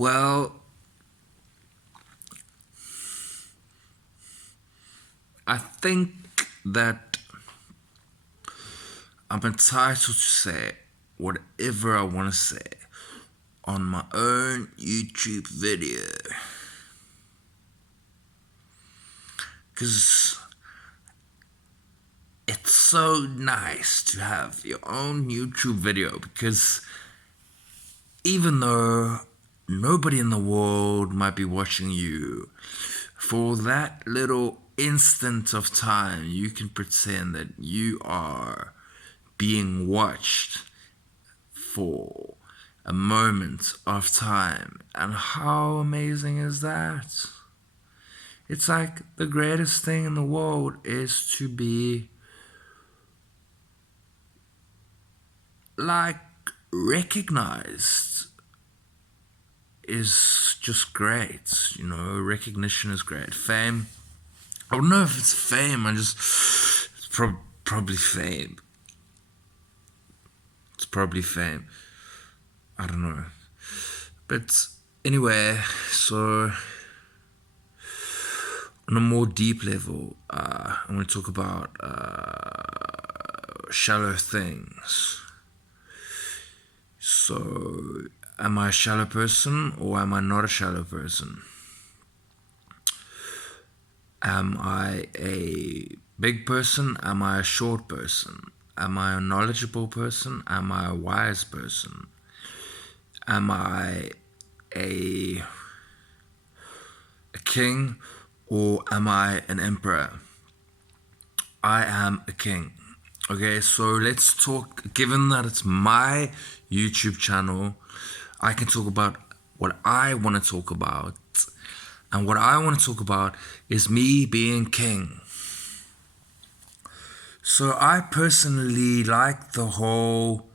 Well, I think that I'm entitled to say whatever I want to say on my own YouTube video. Because it's so nice to have your own YouTube video, because even though nobody in the world might be watching you, for that little instant of time, you can pretend that you are being watched for a moment of time. And how amazing is that? It's like the greatest thing in the world is to be like recognized is just great. Recognition is great. Fame, I don't know if it's fame. It's probably fame. It's probably fame. I don't know. But anyway, so on a more deep level, I'm going to talk about shallow things. So, am I a shallow person or am I not a shallow person? Am I a big person? Am I a short person? Am I a knowledgeable person? Am I a wise person? Am I a king or am I an emperor? I am a king. Okay, so let's talk. Given that it's my YouTube channel, I can talk about what I want to talk about. And what I want to talk about is me being king. So I personally like the whole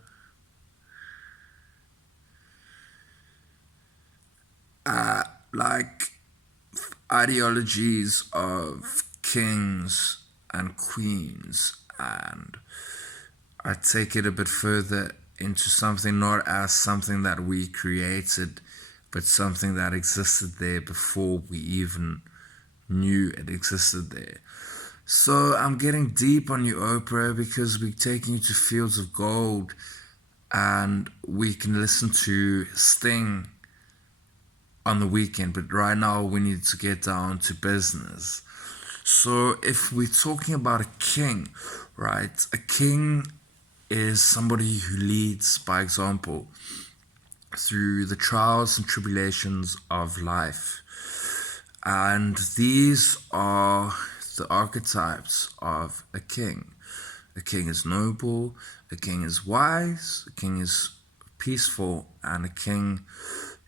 ideologies of kings and queens, and I take it a bit further into something not as something that we created, but something that existed there before we even knew it existed there. So I'm getting deep on you, Oprah, because we're taking you to fields of gold, and we can listen to Sting on the weekend, but right now we need to get down to business. So if we're talking about a king, right? A king is somebody who leads by example through the trials and tribulations of life. And these are the archetypes of a king. A king is noble, a king is wise, a king is peaceful, and a king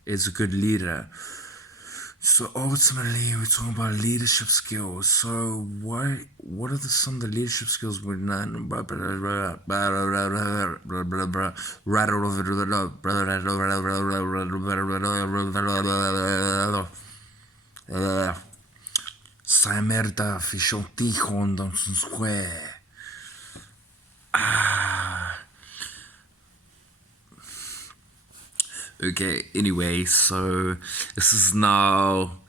is a good leader. So ultimately, we're talking about leadership skills. So what are some of the leadership skills we're not? Sai merda, fichontichon dans son square. Okay, anyway, so this is now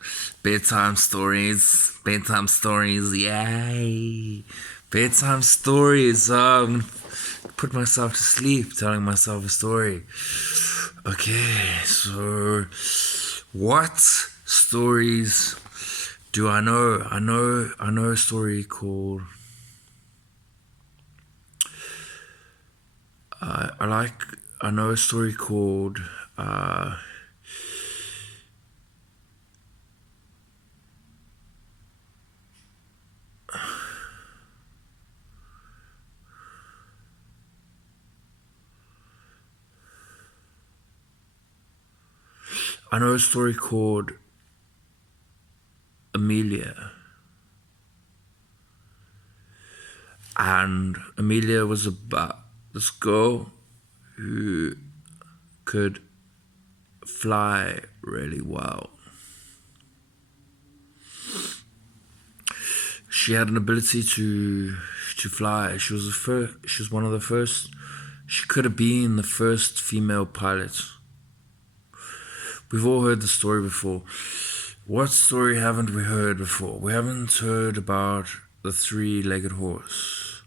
bedtime stories. Bedtime stories, yay! Bedtime stories. I'm gonna put myself to sleep telling myself a story. Okay, so what stories do I know? I know a story called I know a story called Amelia. And Amelia was about this girl who could fly really well. She had an ability to fly. She was one of the first. She could have been the first female pilot, We've all heard the story before. What story haven't we heard before? We haven't heard about the three-legged horse.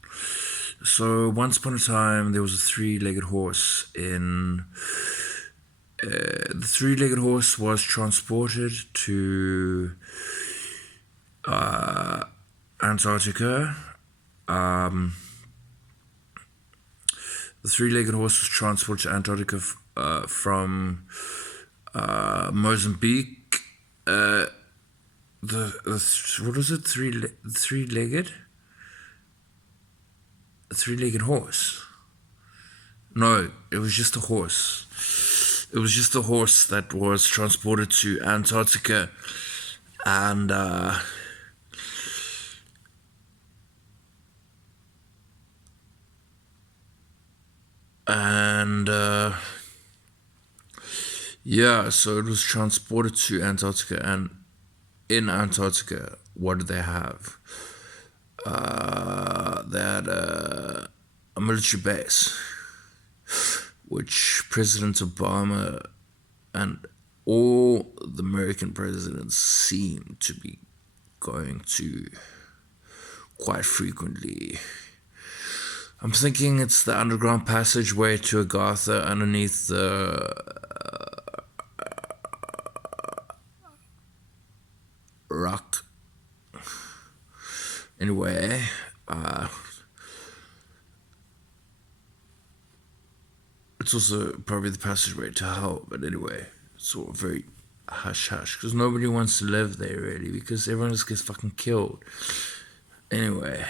So once upon a time, there was a three-legged horse in... the three-legged horse was transported to Antarctica. The three-legged horse was transported to Antarctica from Mozambique. What was it? Three-legged? A three-legged horse. No, it was just a horse. It was just a horse that was transported to Antarctica, and yeah, so it was transported to Antarctica, and in Antarctica, what did they have? They had a military base, which President Obama and all the American presidents seem to be going to quite frequently. I'm thinking it's the underground passageway to Agartha underneath the rock. Anyway, it's also probably the passageway to hell, but anyway, it's all very hush hush because nobody wants to live there really because everyone just gets fucking killed. Anyway,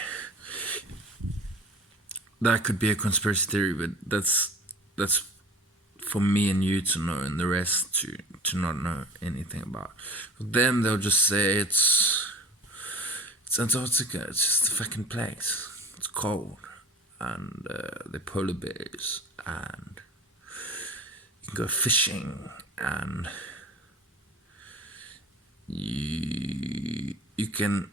that could be a conspiracy theory, but that's for me and you to know, and the rest to not know anything about. For them, they'll just say it's Antarctica. It's just a fucking place. It's cold, and they're polar bears, and you can go fishing, and you can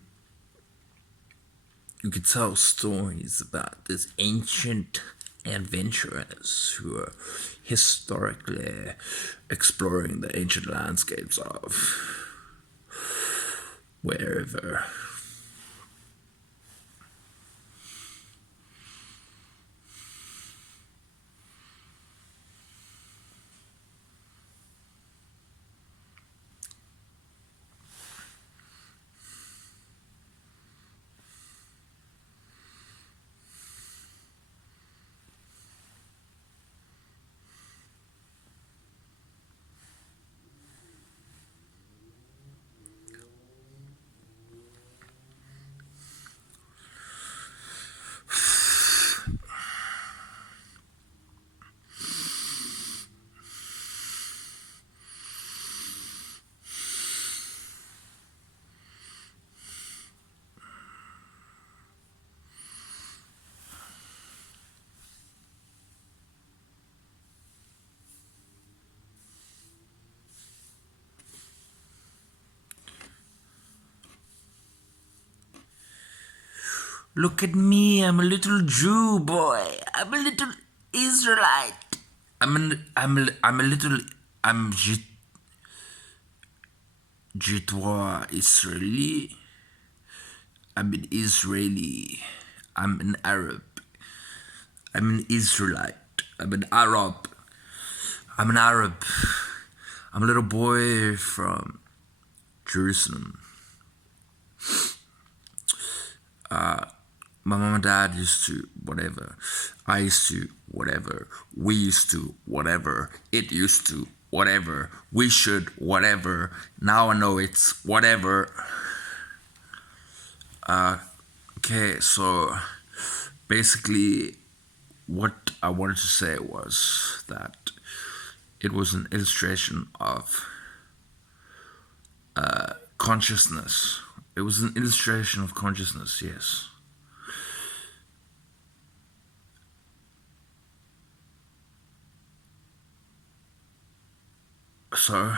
tell stories about these ancient adventurers who are historically exploring the ancient landscapes of wherever. Look at me, I'm a little Jew boy. I'm a little Israelite. I'm Jitois Israeli. I'm an Israeli. I'm an Arab. I'm an Israelite. I'm an Arab. I'm an Arab. I'm a little boy from Jerusalem. My mom and dad used to whatever. I used to whatever. We used to whatever. It used to whatever. We should whatever. Now I know it's whatever. Okay, so basically what I wanted to say was that it was an illustration of consciousness. It was an illustration of consciousness, yes. So,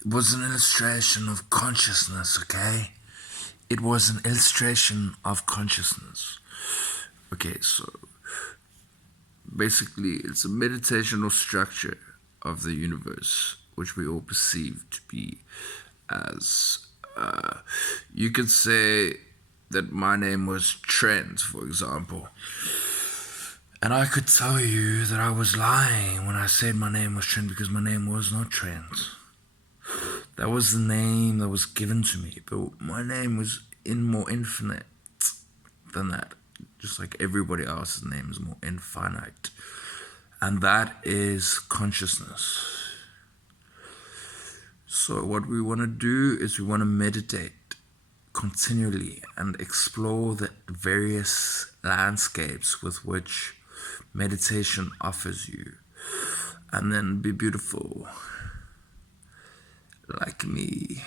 It was an illustration of consciousness, okay? It was an illustration of consciousness. Okay, so basically it's a meditational structure of the universe, which we all perceive to be as, you could say that my name was Trent, for example. And I could tell you that I was lying when I said my name was Trent, because my name was not Trent. That was the name that was given to me, but my name was more infinite than that. Just like everybody else's name is more infinite. And that is consciousness. So what we want to do is we want to meditate continually and explore the various landscapes with which meditation offers you, and then be beautiful like me.